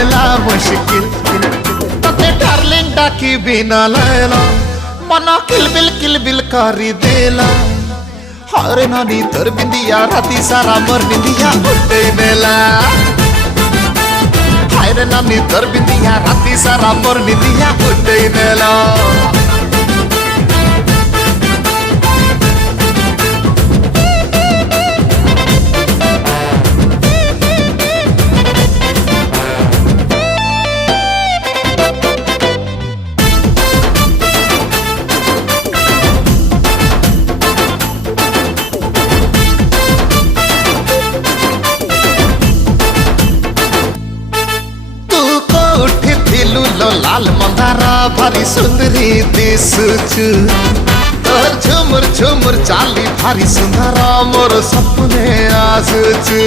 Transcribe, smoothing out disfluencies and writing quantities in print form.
ହେଲା मुश्किल तते डार्लिंग डाकी बिना लैला मन किलबिल करी देला हरे नानी तर बिंदिया राती सारा मोर बिंदिया उड़े नेला हायरे नानी तर बिंदिया राती सारा मोर बिंदिया उड़े नेला लाल मंदारा भारी सुंदरी दिसुचु तोर झुमुर झुमुर चाली भारी सुंदरा मोर सपने आसुचु।